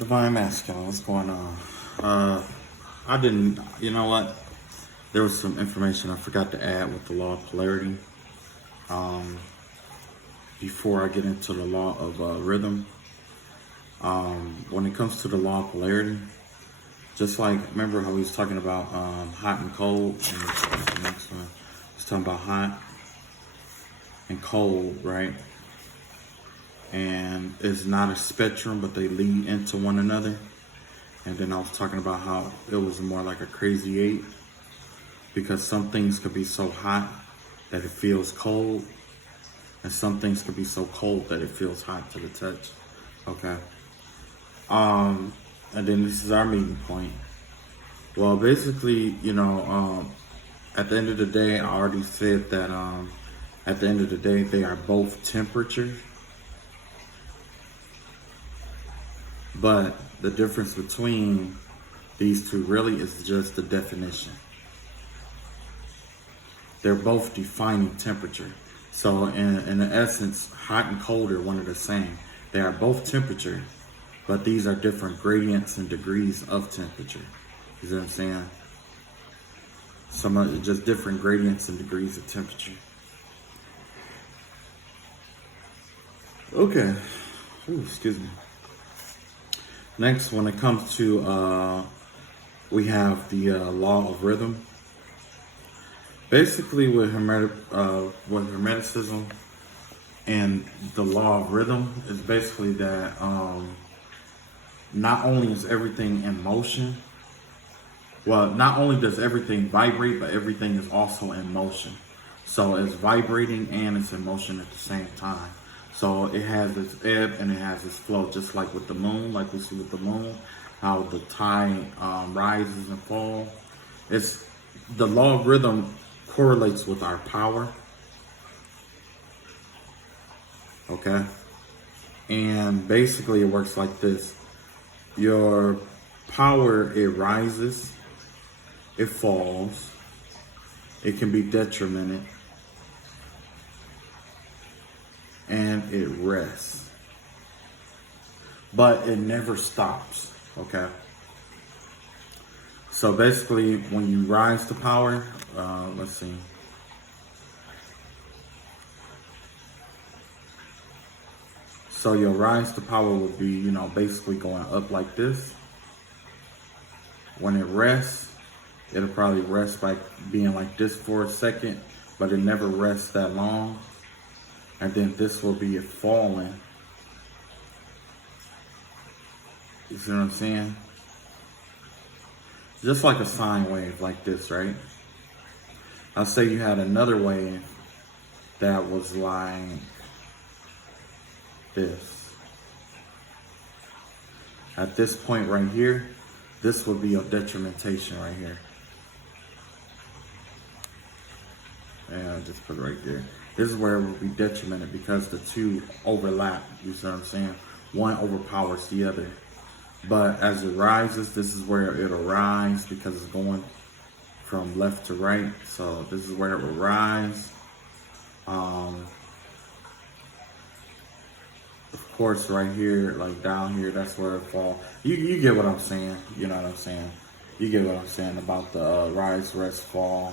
Divine Masculine, what's going on? I didn't, you know what? There was some information I forgot to add with the law of polarity. Um, Before I get into the law of rhythm, when it comes to the law of polarity, just like, remember how we was talking about hot and cold? And the next one, I was talking about hot and cold, right? And it's not a spectrum, but they lead into one another. And then I was talking about how it was more like a crazy eight because some things could be so hot that it feels cold, and some things could be so cold that it feels hot to the touch. Okay. And then this is our meeting point. Well, basically, at the end of the day, I already said that at the end of the day, they are both temperature. But the difference between these two really is just the definition. They're both defining temperature. So in essence, hot and cold are one and the same. They are both temperature, but these are different gradients and degrees of temperature. You see what I'm saying? Some are just different gradients and degrees of temperature. Okay. Ooh, excuse me. Next, when it comes to, we have the law of rhythm. Basically, with Hermeticism and the law of rhythm is basically that not only is everything in motion, well, not only does everything vibrate, but everything is also in motion. So it's vibrating and it's in motion at the same time. So it has its ebb and it has its flow, just like with the moon, like we see with the moon, how the tide rises and falls. It's the law of rhythm correlates with our power. Okay, and basically it works like this: your power, it rises, it falls, it can be detrimented, and it rests, but it never stops. Okay, so basically when you rise to power, let's see, so your rise to power would be, basically going up like this. When it rests, it'll probably rest by being like this for a second, but it never rests that long. And then this will be it falling. You see what I'm saying? Just like a sine wave like this, right? I'll say you had another wave that was like this. At this point right here, this would be a detrimentation right here. And I'll just put it right there. This is where it will be detrimented because the two overlap. You see what I'm saying? One overpowers the other. But as it rises, this is where it'll rise because it's going from left to right. So this is where it will rise. Of course, right here, like down here, that's where it falls. You get what I'm saying. You know what I'm saying? You get what I'm saying about the rise, rest, fall,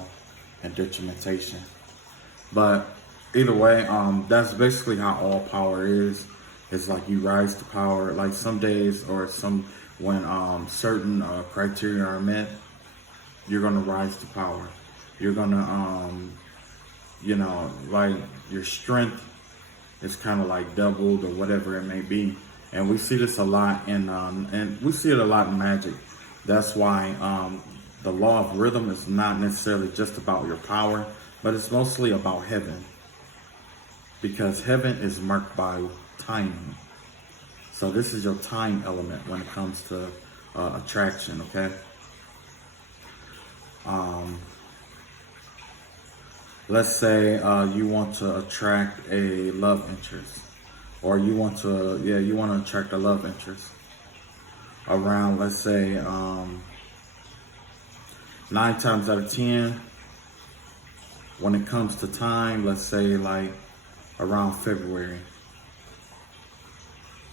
and detrimentation. But either way, that's basically how all power is. It's like you rise to power. Like some days or when certain criteria are met, you're gonna rise to power. You're gonna like your strength is kind of like doubled or whatever it may be. And we see this a lot and we see it a lot in magic. That's why the law of rhythm is not necessarily just about your power, but it's mostly about heaven, because heaven is marked by timing. So this is your time element when it comes to attraction, okay? Let's say you want to attract a love interest, or you want to attract a love interest around, let's say, 9 times out of 10, when it comes to time, let's say like around February.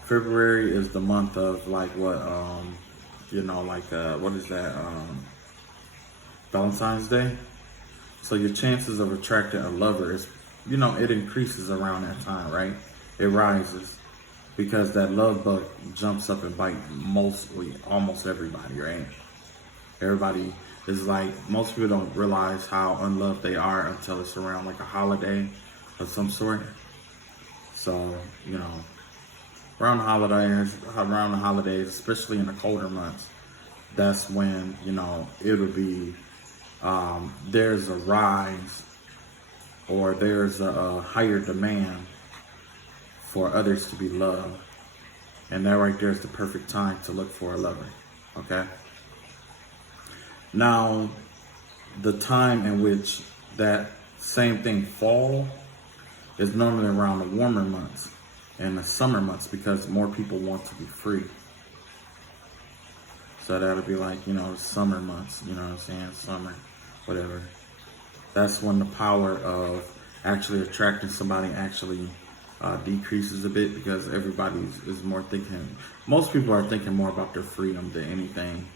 February is the month of like what, what is that? Valentine's Day. So your chances of attracting a lover is, it increases around that time, right? It rises because that love bug jumps up and bites almost everybody, right? Everybody is like, most people don't realize how unloved they are until it's around like a holiday of some sort. So, around the holidays, especially in the colder months, that's when, it'll be, there's a rise or there's a higher demand for others to be loved. And that right there is the perfect time to look for a lover, okay? Now, the time in which that same thing fall is normally around the warmer months and the summer months because more people want to be free. So that'll be like, summer months, you know what I'm saying? Summer, whatever. That's when the power of actually attracting somebody actually decreases a bit because everybody is more thinking, most people are thinking more about their freedom than anything.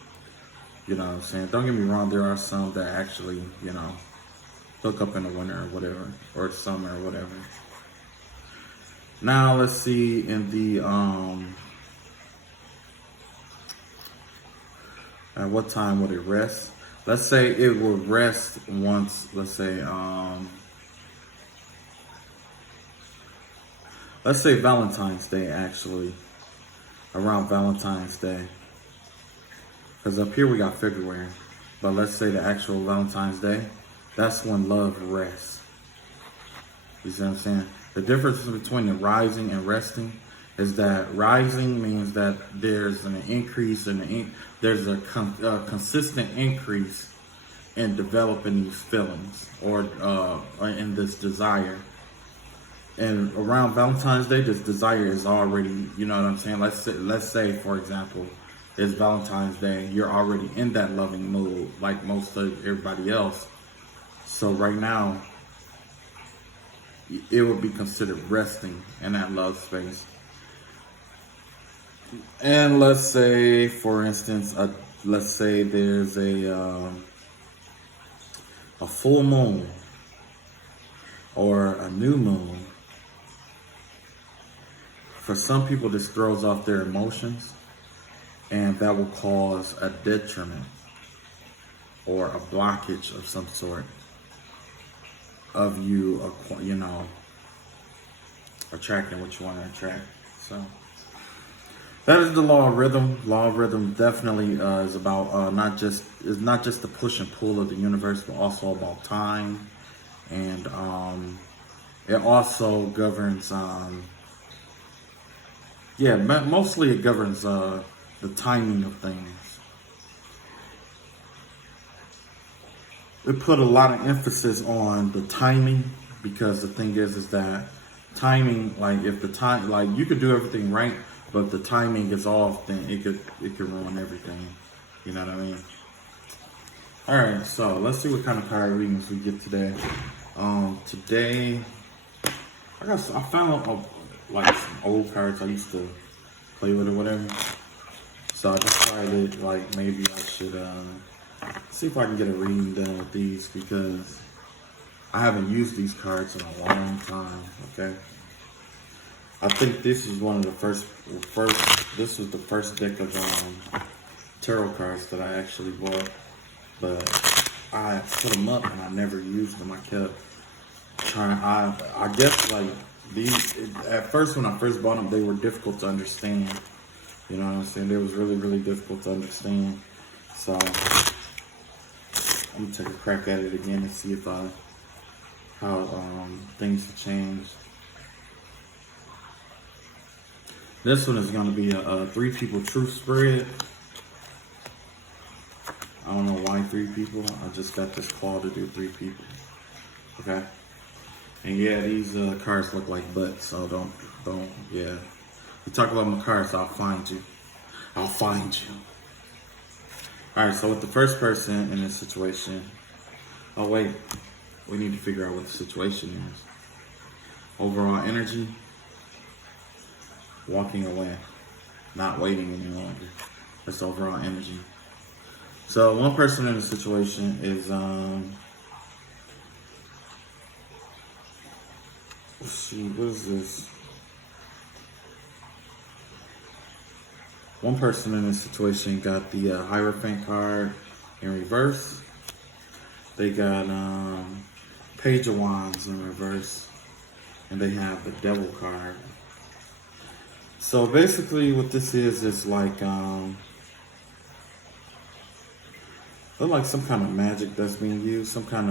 You know what I'm saying? Don't get me wrong, there are some that actually, hook up in the winter or whatever, or summer or whatever. Now let's see in the, at what time would it rest? Let's say it will rest once, let's say Valentine's Day actually, around Valentine's Day. Because up here we got February, but let's say the actual Valentine's Day, that's when love rests. You see what I'm saying? The difference between the rising and resting is that rising means that there's an increase there's a consistent increase in developing these feelings or in this desire. And around Valentine's Day, this desire is already, you know what I'm saying? Let's say, for example, it's Valentine's Day. You're already in that loving mood, like most of everybody else. So right now, it would be considered resting in that love space. And let's say, for instance, let's say there's a full moon or a new moon. For some people, this throws off their emotions, and that will cause a detriment or a blockage of some sort of you, attracting what you want to attract. So that is the law of rhythm. Law of rhythm definitely is about not just the push and pull of the universe, but also about time, and it also governs. Mostly it governs the timing of things. It put a lot of emphasis on the timing because the thing is that timing, like if the time, like you could do everything right, but if the timing is off, then it could ruin everything. You know what I mean? All right, so let's see what kind of card readings we get today. Today, I found like some old cards I used to play with or whatever. So I decided like maybe I should see if I can get a reading done with these because I haven't used these cards in a long time. Okay. I think this is one of the first. This was the first deck of tarot cards that I actually bought, but I put them up and I never used them. I kept trying. I guess like these at first when I first bought them, they were difficult to understand. You know what I'm saying? They was really, really difficult to understand. So I'm gonna take a crack at it again and see if how things have changed. This one is gonna be a 3 people truth spread. I don't know why 3 people. I just got this call to do 3 people. Okay. And yeah, these cards look like butts, so don't, yeah. You talk about my cards, I'll find you. I'll find you. Alright, so with the first person in this situation, oh wait, we need to figure out what the situation is. Overall energy, walking away. not waiting any longer. That's overall energy. So one person in the situation is let's see, what is this? One person in this situation got the Hierophant card in reverse. They got Page of Wands in reverse, and they have the Devil card. So basically, what this is like look like some kind of magic that's being used, some kind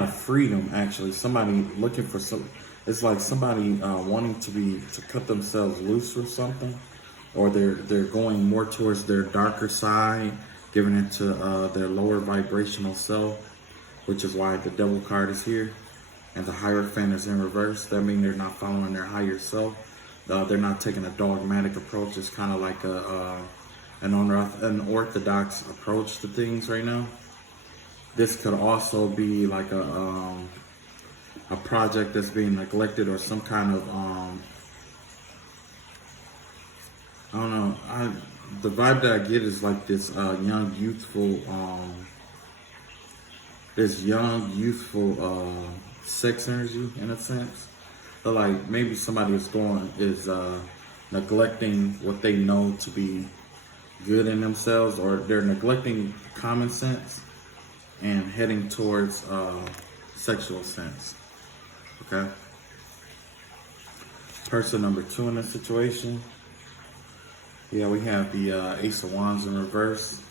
of freedom. Actually, somebody looking for some. It's like somebody wanting to cut themselves loose or something, or they're going more towards their darker side, giving it to their lower vibrational self, which is why the Devil card is here, and the Hierophant is in reverse. That means they're not following their higher self. They're not taking a dogmatic approach. It's kind of like an unorthodox approach to things right now. This could also be like a project that's being neglected, or some kind of I don't know. The vibe that I get is like this young youthful sex energy in a sense. So like maybe somebody is neglecting what they know to be good in themselves, or they're neglecting common sense and heading towards sexual sense. Okay. Person number 2 in this situation. Yeah, we have the Ace of Wands in reverse.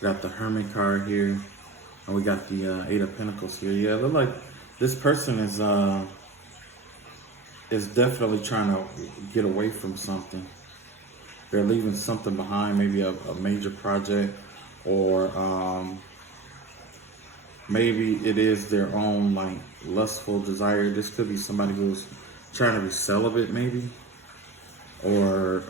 We got the Hermit card here, and we got the Eight of Pentacles here. Yeah, look like this person is definitely trying to get away from something. They're leaving something behind, maybe a major project, or maybe it is their own like lustful desire. This could be somebody who's trying to be celibate, maybe, or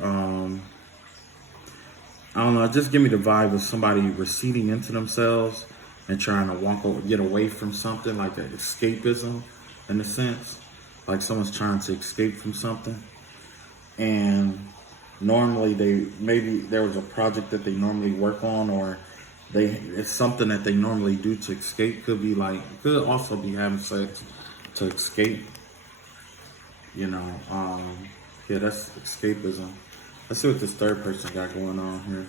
I don't know. Just give me the vibe of somebody receding into themselves and trying to get away from something, like an escapism, in a sense, like someone's trying to escape from something. And normally maybe there was a project that they normally work on, or it's something that they normally do to escape. Could also be having sex to escape. Yeah, that's escapism. Let's see what this third person got going on here.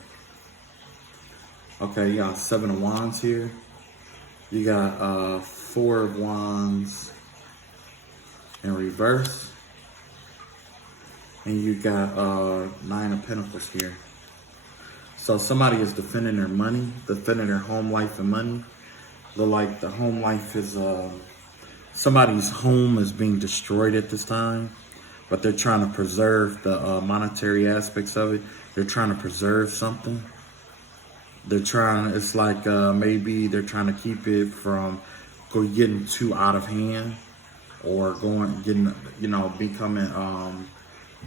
Okay, you got 7 of Wands here. You got 4 of Wands in reverse. And you got 9 of Pentacles here. So somebody is defending their money, defending their home life and money. Like the home life is, somebody's home is being destroyed at this time, but they're trying to preserve the monetary aspects of it. They're trying to preserve something. It's like maybe they're trying to keep it from getting too out of hand, or becoming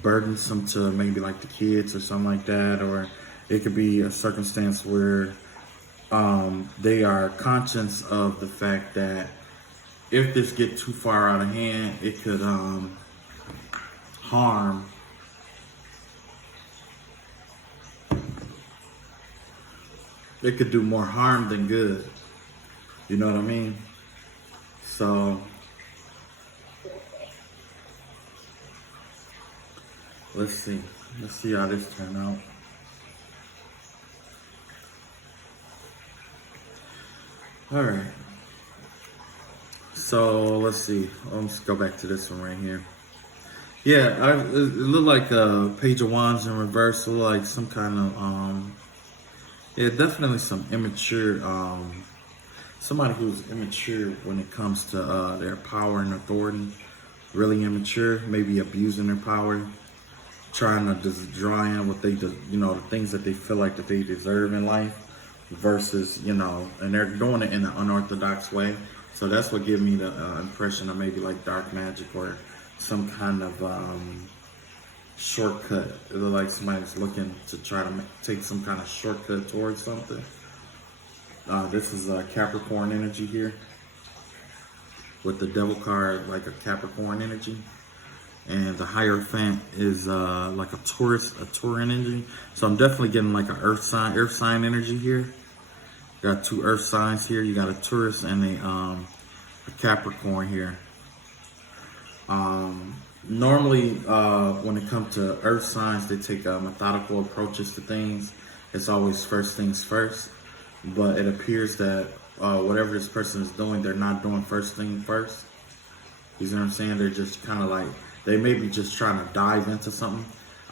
burdensome to maybe like the kids or something like that. Or it could be a circumstance where they are conscious of the fact that if this gets too far out of hand, it could harm. It could do more harm than good. You know what I mean? So let's see how this turns out. All right. So let's see. Let's go back to this one right here. Yeah, it looked like a Page of Wands in reverse. It looked like some kind of yeah, definitely some immature, somebody who's immature when it comes to their power and authority. Really immature, maybe abusing their power, trying to just draw in what the things that they feel like that they deserve in life, versus, and they're doing it in an unorthodox way. So that's what gives me the impression of maybe like dark magic, or some kind of shortcut. It looks like somebody's looking to try to take some kind of shortcut towards something. This is Capricorn energy here, with the Devil card, like a Capricorn energy. and the Hierophant is like a Tauran energy. So I'm definitely getting like an earth sign energy here. Got 2 earth signs here. You got a Taurus and a Capricorn here. Normally, when it comes to earth signs, they take methodical approaches to things. It's always first things first. But it appears that whatever this person is doing, they're not doing first thing first. You see what I'm saying? They're just kind of like, they may be just trying to dive into something.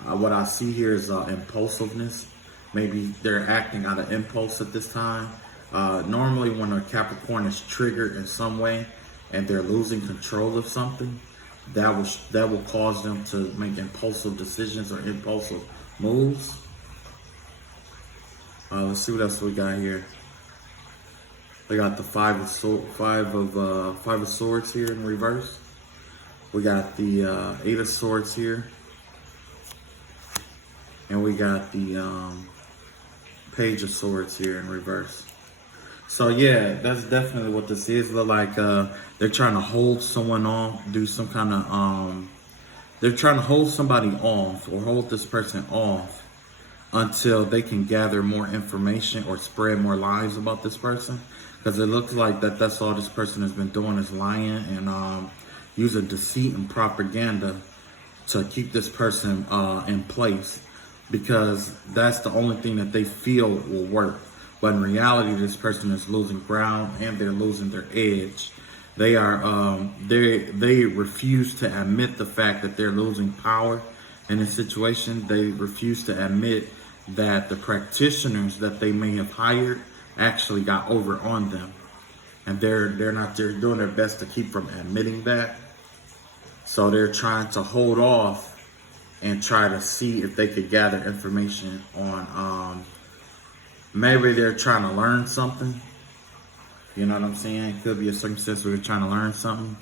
What I see here is impulsiveness. Maybe they're acting out of impulse at this time. Normally when a Capricorn is triggered in some way and they're losing control of something, that will cause them to make impulsive decisions or impulsive moves. Let's see what else we got here. We got the five of swords here in reverse. We got the 8 of swords here, and we got the page of swords here in reverse. So yeah, that's definitely what this is. Look like they're trying to hold someone off, do some kind of they're trying to hold somebody off or hold this person off until they can gather more information or spread more lies about this person. Because it looks like that's all this person has been doing is lying and using deceit and propaganda to keep this person in place, because that's the only thing that they feel will work. But in reality, this person is losing ground and they're losing their edge. They are they refuse to admit the fact that they're losing power in this situation. They refuse to admit that the practitioners that they may have hired actually got over on them, and they're doing their best to keep from admitting that. So they're trying to hold off and try to see if they could gather information on maybe they're trying to learn something. You know what I'm saying? It could be a circumstance where they're trying to learn something,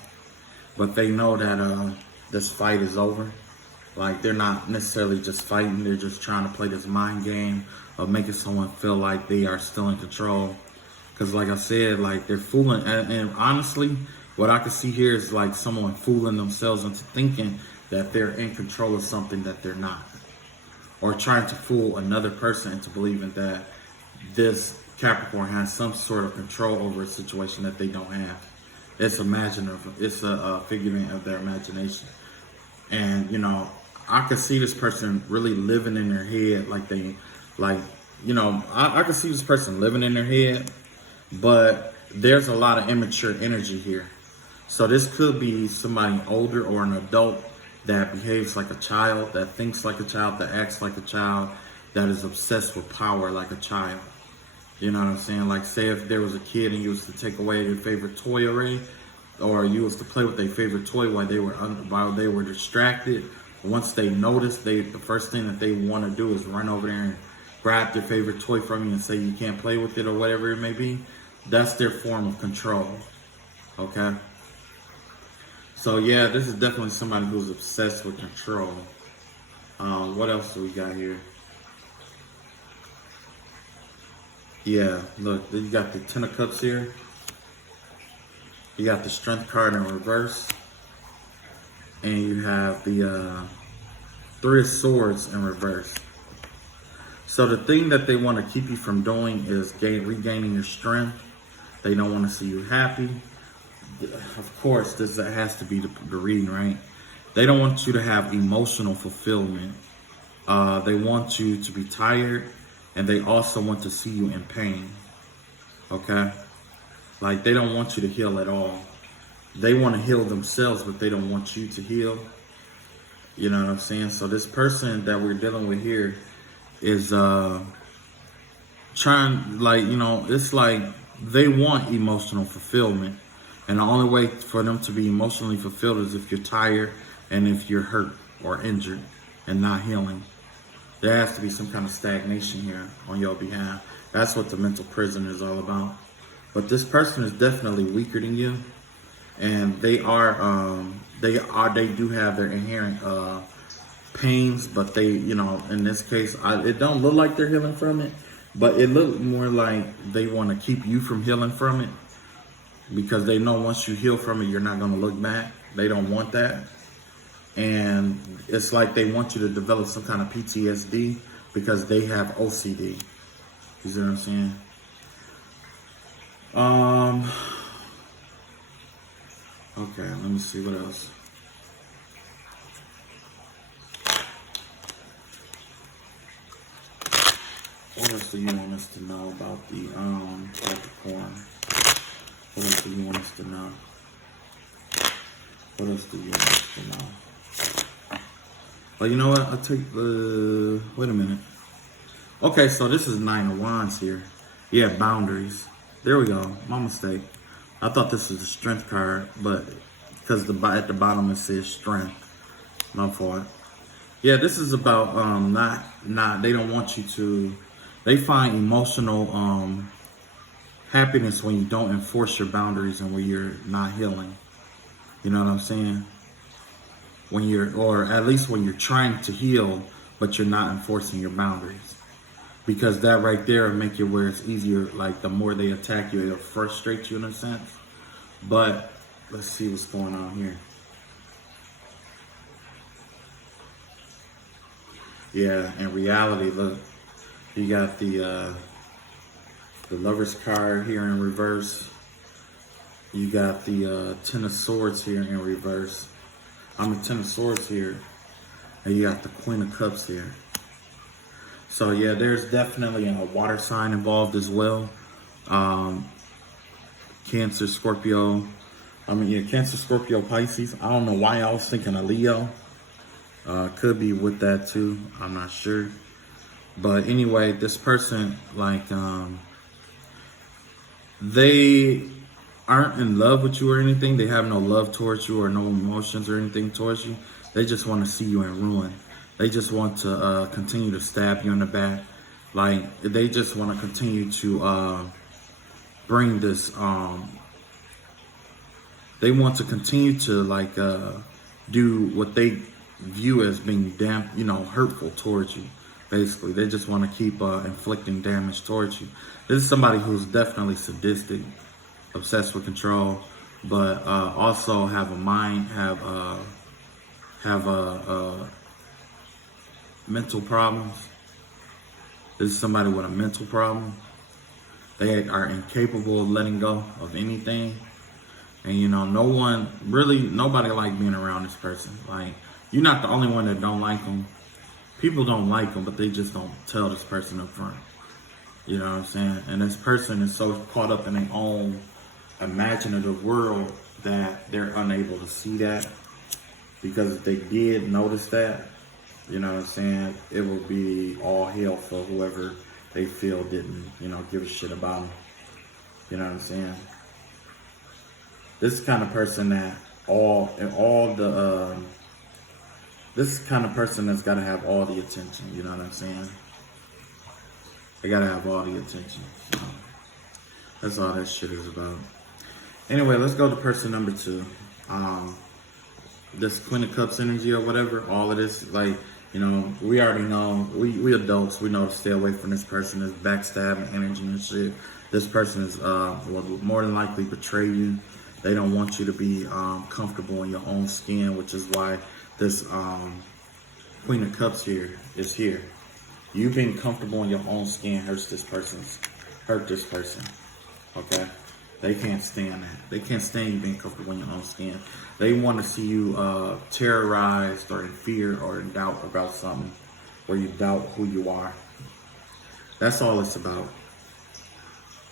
but they know that this fight is over. Like, they're not necessarily just fighting, they're just trying to play this mind game of making someone feel like they are still in control. Because like I said, like, they're fooling, and honestly, what I can see here is like someone fooling themselves into thinking that they're in control of something that they're not. Or trying to fool another person into believing that this Capricorn has some sort of control over a situation that they don't have. It's imaginative, it's a figment of their imagination. And, you know, I could see this person really living in their head, I could see this person living in their head, but there's a lot of immature energy here. So this could be somebody older or an adult that behaves like a child, that thinks like a child, that acts like a child, that is obsessed with power like a child. You know what I'm saying? Like, say if there was a kid and you was to take away their favorite toy array, or you was to play with their favorite toy while they were distracted. Once they notice, the first thing that they want to do is run over there and grab their favorite toy from you and say you can't play with it or whatever it may be. That's their form of control. Okay? So yeah, this is definitely somebody who's obsessed with control. What else do we got here? Yeah, look, you got the 10 of Cups here. You got the Strength card in reverse. And you have the 3 of Swords in reverse. So the thing that they want to keep you from doing is regaining your strength. They don't want to see you happy. Of course, this has to be the reading, right? They don't want you to have emotional fulfillment. They want you to be tired, and they also want to see you in pain. Okay? Like, they don't want you to heal at all. They want to heal themselves, but they don't want you to heal. You know what I'm saying? So this person that we're dealing with here is trying, like, you know, it's like they want emotional fulfillment. And the only way for them to be emotionally fulfilled is if you're tired and if you're hurt or injured and not healing. There has to be some kind of stagnation here on your behalf. That's what the mental prison is all about. But this person is definitely weaker than you, and they do have their inherent pains, but they, you know, in this case, it don't look like they're healing from it, but it look more like they want to keep you from healing from it, because they know once you heal from it, you're not going to look back. They don't want that. and it's like they want you to develop some kind of PTSD because they have OCD. You see what I'm saying? Okay, let me see what else. What else do you want us to know about the Capricorn? What else do you want us to know? What else do you want us to know? Well, you know what? I'll take the. Wait a minute. Okay, so this is Nine of Wands here. Yeah, boundaries. There we go. My mistake. I thought this was a strength card, but because at the bottom it says strength. My fault. Yeah, this is about not. They don't want you to. They find emotional happiness when you don't enforce your boundaries and when you're not healing. You know what I'm saying? When you're, or at least when you're trying to heal, but you're not enforcing your boundaries. Because that right there will make it where it's easier, like the more they attack you, it'll frustrate you in a sense. But let's see what's going on here. Yeah, in reality, look, you got the Lover's card here in reverse. You got the Ten of Swords here in reverse. I'm the Ten of Swords here. And you got the Queen of Cups here. So yeah, there's definitely a water sign involved as well. Cancer, Scorpio. Cancer, Scorpio, Pisces. I don't know why I was thinking of Leo. Could be with that too. I'm not sure. But anyway, this person, like, they aren't in love with you or anything. They have no love towards you or no emotions or anything towards you. They just want to see you in ruin. They just want to continue to stab you in the back. Like, they just want to continue to bring this, they want to continue to, like, do what they view as being hurtful towards you. Basically, they just want to keep inflicting damage towards you. This is somebody who's definitely sadistic, obsessed with control, but also have a mind, have mental problems. This is somebody with a mental problem. They are incapable of letting go of anything. And nobody like being around this person. Like, you're not the only one that don't like them. People don't like them, but they just don't tell this person up front. You know what I'm saying? And this person is so caught up in their own imaginative world that they're unable to see that. Because if they did notice that, you know what I'm saying, it will be all hell for whoever they feel didn't, give a shit about them. You know what I'm saying? This is the kind of person that this is the kind of person that's got to have all the attention. You know what I'm saying? They got to have all the attention. So that's all that shit is about. Anyway, let's go to person number 2. This Queen of Cups energy or whatever, all of this, like, we already know, we adults, we know to stay away from this person, this backstabbing energy and shit. This person is will more than likely betray you. They don't want you to be comfortable in your own skin, which is why this Queen of Cups here is here. You being comfortable in your own skin hurt this person. Okay? They can't stand that. They can't stand you being comfortable in your own skin. They want to see you terrorized or in fear or in doubt about something, where you doubt who you are. That's all it's about.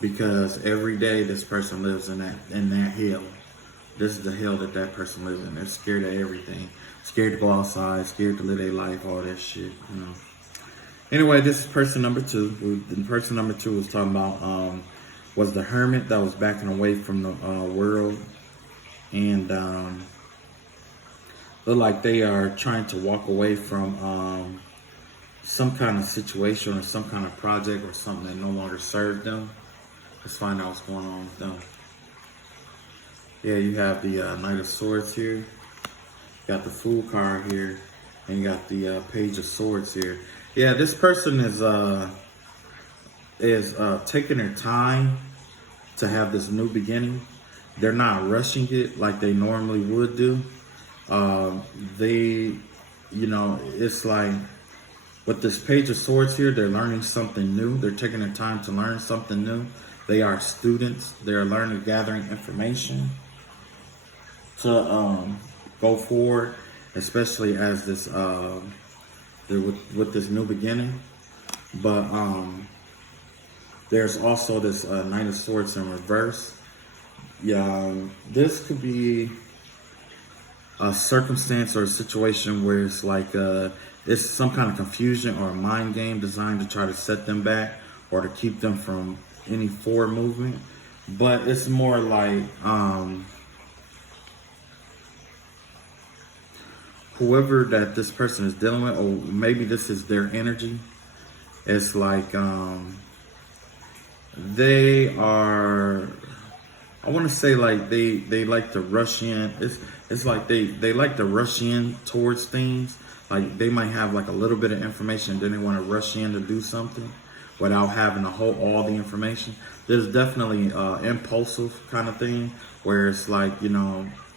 Because every day this person lives in that hell. This is the hell that person lives in. They're scared of everything. Scared to go outside, scared to live their life, all that shit, Anyway, this is person number 2. The person number 2 was talking about was the Hermit that was backing away from the world. And look like they are trying to walk away from some kind of situation or some kind of project or something that no longer served them. Let's find out what's going on with them. Yeah, you have the Knight of Swords here. You got the Fool card here. And you got the Page of Swords here. Yeah, this person is taking their time to have this new beginning. They're not rushing it like they normally would do. Um, they, it's like with this Page of Swords here, they're learning something new. They're taking the time to learn something new. They are students. They are learning, gathering information to go forward, especially as this with this new beginning. But there's also this Knight of Swords in reverse. Yeah, this could be a circumstance or a situation where it's like it's some kind of confusion or a mind game designed to try to set them back or to keep them from any forward movement. But it's more like whoever that this person is dealing with, or maybe this is their energy. It's like they are, I want to say like they like to rush in. It's like they like to rush in towards things. Like they might have like a little bit of information, then they want to rush in to do something without having to hold all the information. There's definitely impulsive kind of thing where it's like,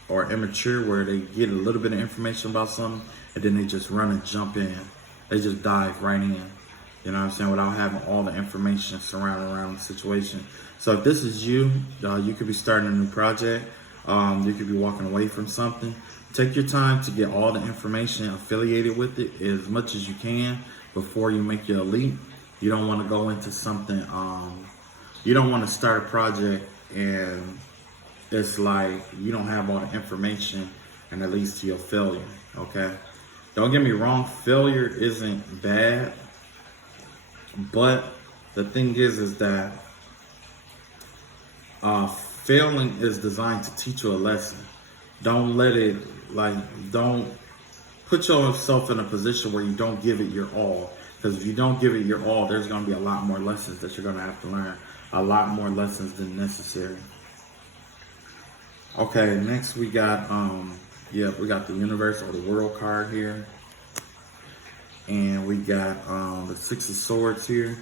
or immature, where they get a little bit of information about something and then they just run and jump in. They just dive right in. You know what I'm saying? Without having all the information surrounding around the situation. So if this is you, you could be starting a new project. You could be walking away from something. Take your time to get all the information affiliated with it as much as you can before you make your leap. You don't want to go into something, you don't want to start a project and it's like you don't have all the information and it leads to your failure, okay? Don't get me wrong, failure isn't bad, but the thing is that failing is designed to teach you a lesson. Don't let it, don't put yourself in a position where you don't give it your all. Because if you don't give it your all, there's going to be a lot more lessons that you're going to have to learn. A lot more lessons than necessary. Okay, next we got, we got the universe or the world card here. And we got the Six of Swords here.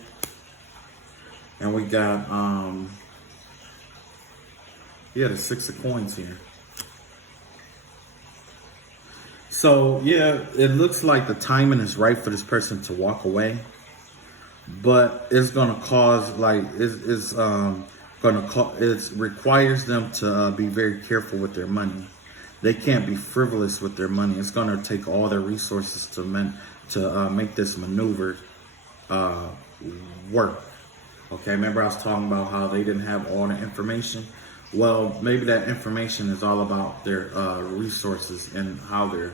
And we got, the Six of Coins here. So, yeah, it looks like the timing is right for this person to walk away. But it's going to cause, it requires them to be very careful with their money. They can't be frivolous with their money. It's going to take all their resources to make this maneuver work. Okay, remember I was talking about how they didn't have all the information? Well, maybe that information is all about their resources and how they're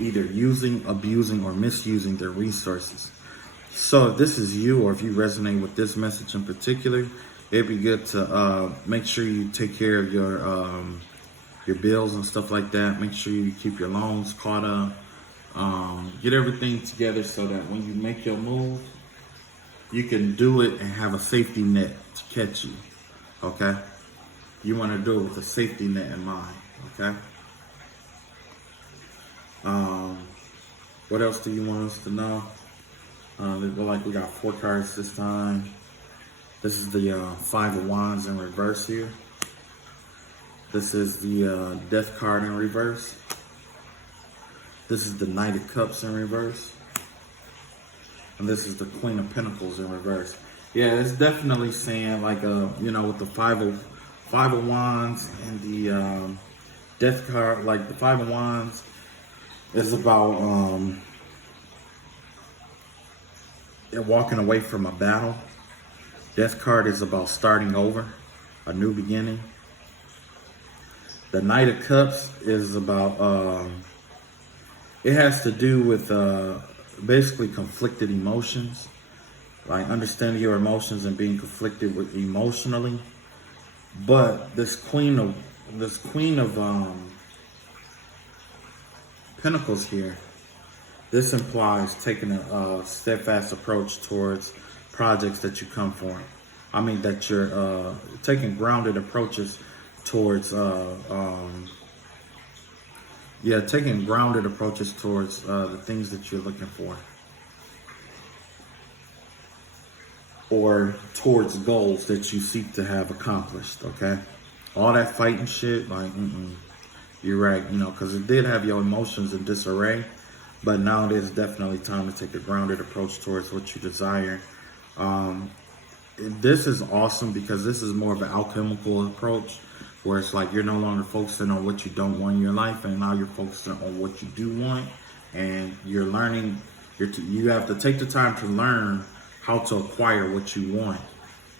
either using, abusing, or misusing their resources. So if this is you, or if you resonate with this message in particular, it'd be good to make sure you take care of your bills and stuff like that. Make sure you keep your loans caught up. Get everything together so that when you make your move, you can do it and have a safety net to catch you. Okay? You want to do it with a safety net in mind. Okay? What else do you want us to know? We got 4 cards this time. This is the Five of Wands in reverse here. This is the Death card in reverse. This is the Knight of Cups in reverse. And this is the Queen of Pentacles in reverse. Yeah, it's definitely saying with the Five of Wands and the Death card, like the Five of Wands is about walking away from a battle. Death card is about starting over, a new beginning. The Knight of Cups is about, it has to do with basically conflicted emotions, like understanding your emotions and being conflicted with emotionally. But this Queen of Pentacles here, this implies taking a steadfast approach towards projects that you come for. I mean that you're taking grounded approaches towards taking grounded approaches towards the things that you're looking for, or towards goals that you seek to have accomplished. Okay, all that fighting shit, You're right, you know, because it did have your emotions in disarray, but now there's definitely time to take a grounded approach towards what you desire. Um, this is awesome because this is more of an alchemical approach where it's like you're no longer focusing on what you don't want in your life, and now you're focusing on what you do want, and you're learning. You have to take the time to learn how to acquire what you want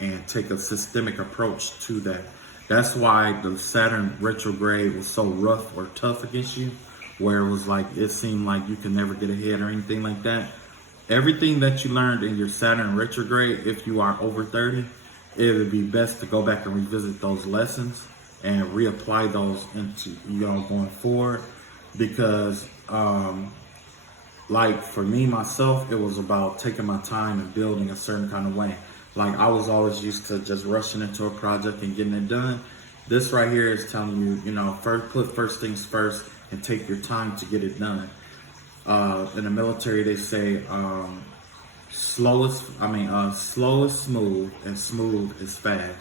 and take a systemic approach to that. That's why the Saturn retrograde was so rough or tough against you, where it was like it seemed like you could never get ahead or anything like that. Everything that you learned in your Saturn retrograde, if you are over 30, it would be best to go back and revisit those lessons and reapply those into, you know, going forward. Because like for me, myself, it was about taking my time and building a certain kind of way. Like I was always used to just rushing into a project and getting it done. This right here is telling you, you know, put first things first and take your time to get it done. In the military, they say slow is smooth and smooth is fast.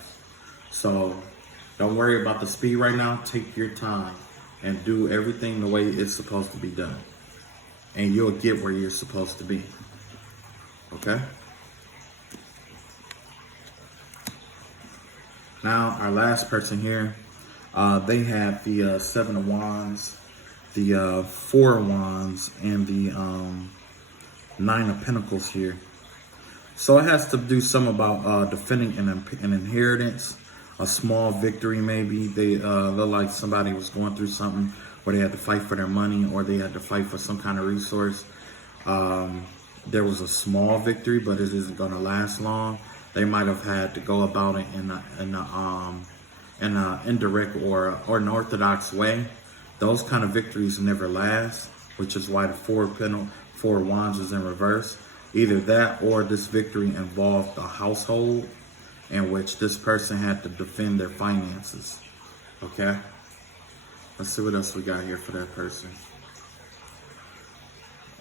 So don't worry about the speed right now. Take your time and do everything the way it's supposed to be done, and you'll get where you're supposed to be. Okay? Now, our last person here, they have the Seven of Wands, the Four of Wands, and the Nine of Pentacles here. So it has to do something about defending an inheritance, a small victory maybe. They look like somebody was going through something where they had to fight for their money or they had to fight for some kind of resource. There was a small victory, but it isn't going to last long. They might have had to go about it in an indirect or an orthodox way. Those kind of victories never last, which is why the Four of Wands is in reverse. Either that or this victory involved a household in which this person had to defend their finances. Okay? Let's see what else we got here for that person.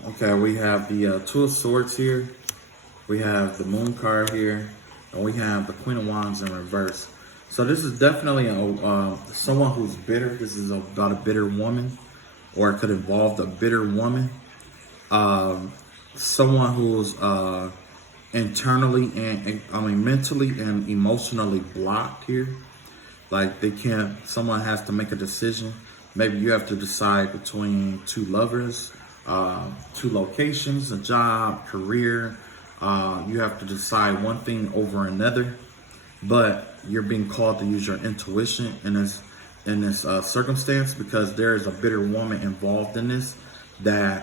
Okay, we have the Two of Swords here. We have the Moon card here. And we have the Queen of Wands in reverse. So this is definitely someone who's bitter. This is about a bitter woman, or it could involve a bitter woman. Someone who's internally and mentally and emotionally blocked here. Like they can't. Someone has to make a decision. Maybe you have to decide between two lovers, two locations, a job, career. You have to decide one thing over another, but you're being called to use your intuition in this circumstance, because there is a bitter woman involved in this. There's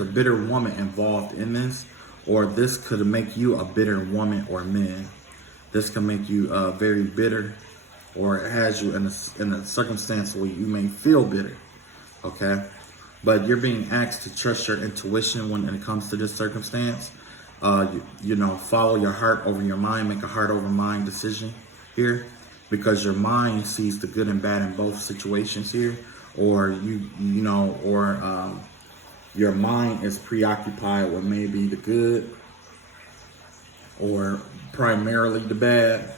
a bitter woman involved in this, or this could make you a bitter woman or man. This can make you very bitter, or it has you in a circumstance where you may feel bitter. Okay. But you're being asked to trust your intuition when it comes to this circumstance. You know, follow your heart over your mind. Make a heart over mind decision here, because your mind sees the good and bad in both situations here. Or your mind is preoccupied with maybe the good or primarily the bad,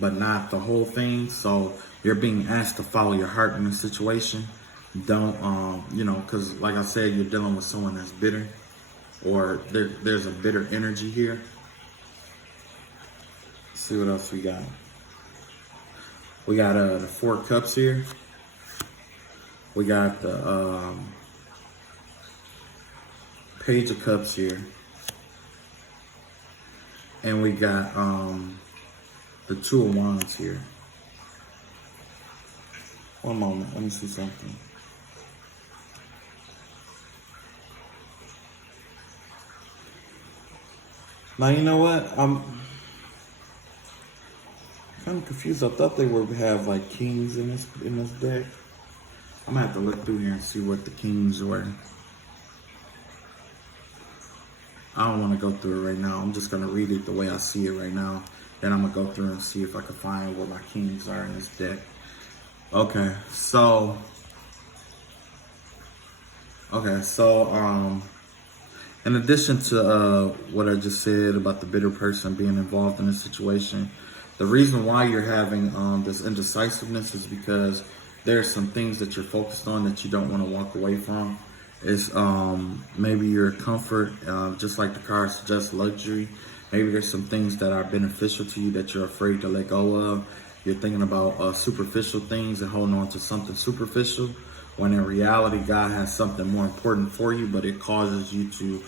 but not the whole thing. So you're being asked to follow your heart in this situation. Don't, because like I said, you're dealing with someone that's bitter, or there's a bitter energy here. Let's see what else we got. We got the Four of Cups here. We got the Page of Cups here. And we got the Two of Wands here. One moment, let me see something. Now, you know what? I'm kind of confused. I thought they would have like kings in this deck. I'm gonna have to look through here and see what the kings were. I don't want to go through it right now. I'm just gonna read it the way I see it right now. Then I'm gonna go through and see if I can find what my kings are in this deck. Okay, so in addition to what I just said about the bitter person being involved in this situation, The reason why you're having this indecisiveness is because there's some things that you're focused on that you don't want to walk away from. It's maybe your comfort, just like the card suggests, luxury. Maybe there's some things that are beneficial to you that you're afraid to let go of. You're thinking about superficial things and holding on to something superficial, when in reality, God has something more important for you, but it causes you to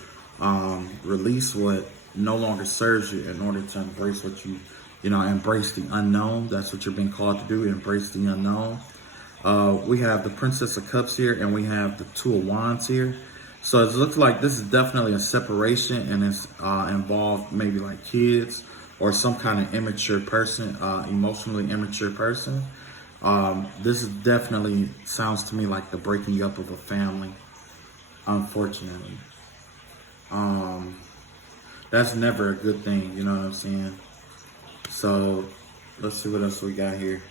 release what no longer serves you in order to embrace what embrace the unknown. That's what you're being called to do, embrace the unknown. We have the Princess of Cups here, and we have the Two of Wands here. So it looks like this is definitely a separation, and it's involved maybe like kids or some kind of immature person, emotionally immature person. This is definitely sounds to me like the breaking up of a family, unfortunately. That's never a good thing, you know what I'm saying? So let's see what else we got here.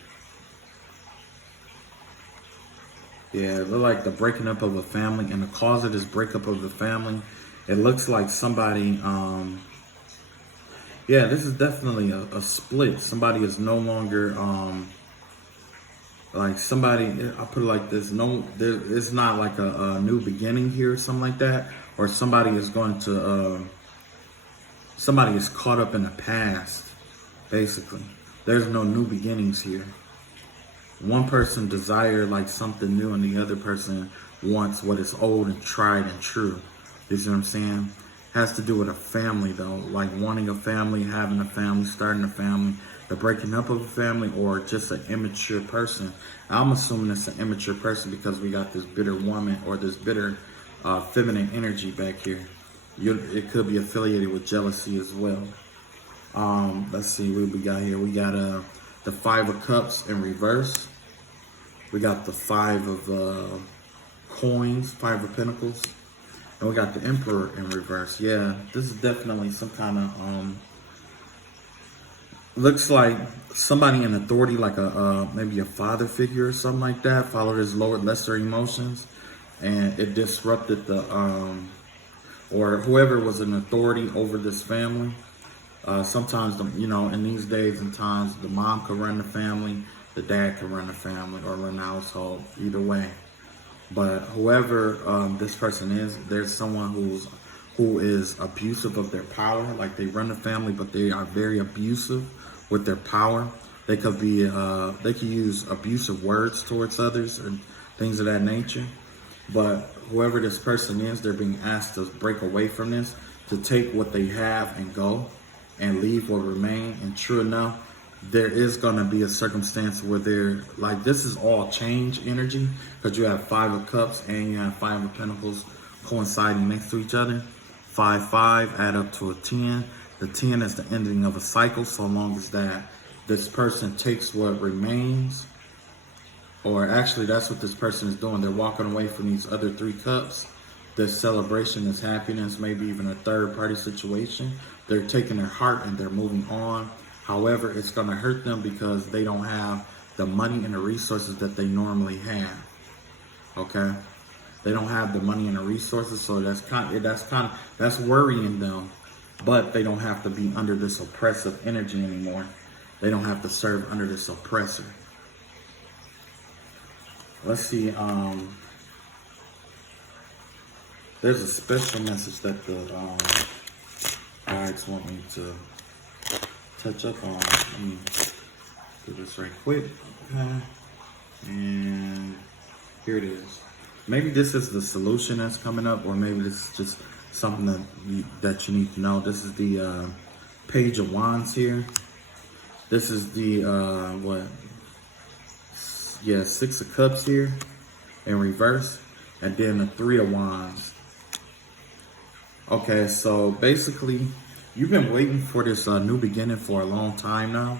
Yeah, it looked like the breaking up of a family, and the cause of this breakup of the family, it looks like somebody, yeah, this is definitely a split. Somebody is no longer, like somebody, I put it like this, it's not like a new beginning here or something like that, or somebody is going to, somebody is caught up in the past, basically. There's no new beginnings here. One person desires like something new, and the other person wants what is old and tried and true. You see what I'm saying? Has to do with a family though, like wanting a family, having a family, starting a family, the breaking up of a family, or just an immature person. I'm assuming it's an immature person because we got this bitter woman or this bitter feminine energy back here. It could be affiliated with jealousy as well. Let's see what we got here. We got the Five of Cups in reverse. We got the Five of Coins, Five of Pentacles. And we got the Emperor in reverse. Yeah, this is definitely some kind of, looks like somebody in authority, like maybe a father figure or something like that, followed his lesser emotions. And it disrupted the, or whoever was in authority over this family. Sometimes, in these days and times, the mom could run the family, the dad could run the family or run the household, either way. But whoever this person is, there's someone who is abusive of their power. Like they run the family, but they are very abusive with their power. They could be, they could use abusive words towards others and things of that nature. But whoever this person is, they're being asked to break away from this, to take what they have and go, and leave what remain. And true enough, there is going to be a circumstance where they're like, this is all change energy, because you have Five of Cups and you have Five of Pentacles coinciding next to each other. 5, 5 add up to a 10. The 10 is the ending of a cycle. So long as that this person takes what remains, or actually that's what this person is doing. They're walking away from these other 3 cups. This celebration, this happiness, maybe even a third party situation. They're taking their heart and they're moving on. However, it's going to hurt them because they don't have the money and the resources that they normally have. Okay? They don't have the money and the resources, so that's worrying them. But they don't have to be under this oppressive energy anymore. They don't have to serve under this oppressor. Let's see, there's a special message that the guides want me to touch up on. Let me do this right quick. Okay. And here it is. Maybe this is the solution that's coming up, or maybe this is just something that you need to know. This is the Page of Wands here. This is the Six of Cups here in reverse, and then the Three of Wands. Okay, so basically, you've been waiting for this new beginning for a long time now,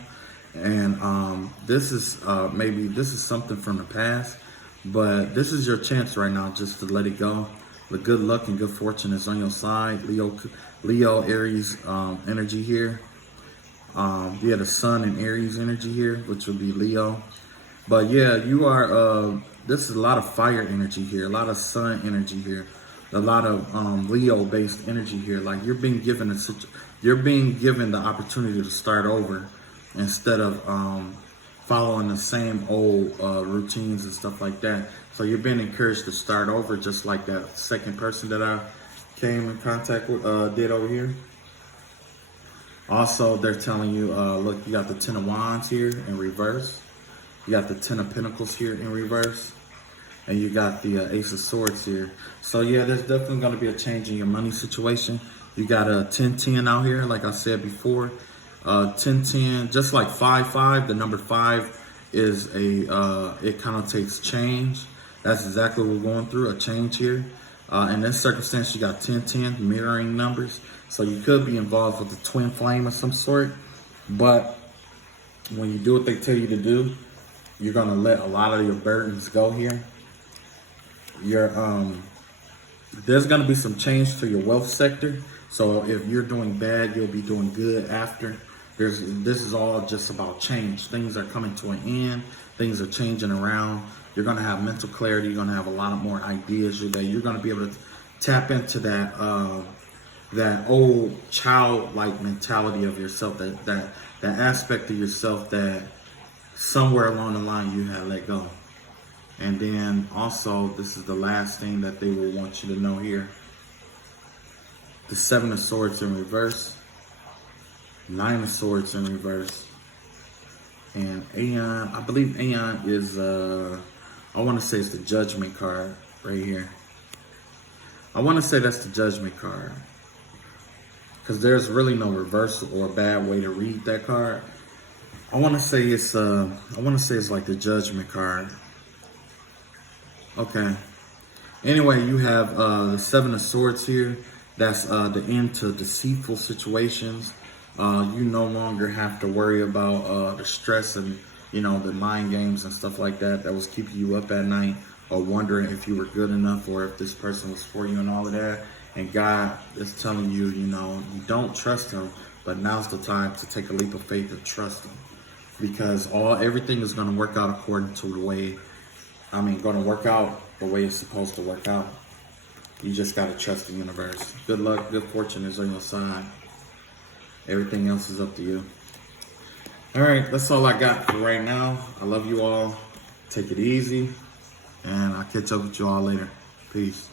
and this is maybe this is something from the past, but this is your chance right now just to let it go. The good luck and good fortune is on your side. Leo, Aries energy here. You had the Sun and Aries energy here, which would be Leo. But yeah, you are, this is a lot of fire energy here, a lot of Sun energy here, a lot of Leo-based energy here. Like you're being given the opportunity to start over. instead of following the same old routines and stuff like that. So you're being encouraged to start over, just like that second person that I came in contact with did over here. Also, they're telling you, look, you got the Ten of Wands here in reverse. You got the Ten of Pentacles here in reverse. And you got the Ace of Swords here. So yeah, there's definitely going to be a change in your money situation. You got a 10-10 out here, like I said before. 10-10, just like 5-5, the number 5 is it connotates change. That's exactly what we're going through, a change here. In this circumstance, you got 10-10, mirroring numbers. So you could be involved with a twin flame of some sort. But when you do what they tell you to do, you're going to let a lot of your burdens go here. There's going to be some change to your wealth sector. So if you're doing bad, you'll be doing good after. This is all just about change. Things are coming to an end. Things are changing around. You're going to have mental clarity. You're going to have a lot more ideas. You're going to be able to tap into that old childlike mentality of yourself, that aspect of yourself that somewhere along the line you had let go. And then also, this is the last thing that they will want you to know here. The Seven of Swords in reverse. Nine of Swords in reverse. And Aeon, I believe Aeon is, I want to say it's the Judgment card right here. I want to say that's the Judgment card. Because there's really no reversal or a bad way to read that card. I want to say it's like the Judgment card. Okay. Anyway, you have the Seven of Swords here. That's the end to deceitful situations. You no longer have to worry about the stress and, the mind games and stuff like that was keeping you up at night, or wondering if you were good enough or if this person was for you and all of that. And God is telling you, you don't trust him, but now's the time to take a leap of faith and trust him. Because everything is going to work out according to the way, going to work out the way it's supposed to work out. You just got to trust the universe. Good luck, good fortune is on your side. Everything else is up to you. All right, that's all I got for right now. I love you all. Take it easy. And I'll catch up with you all later. Peace.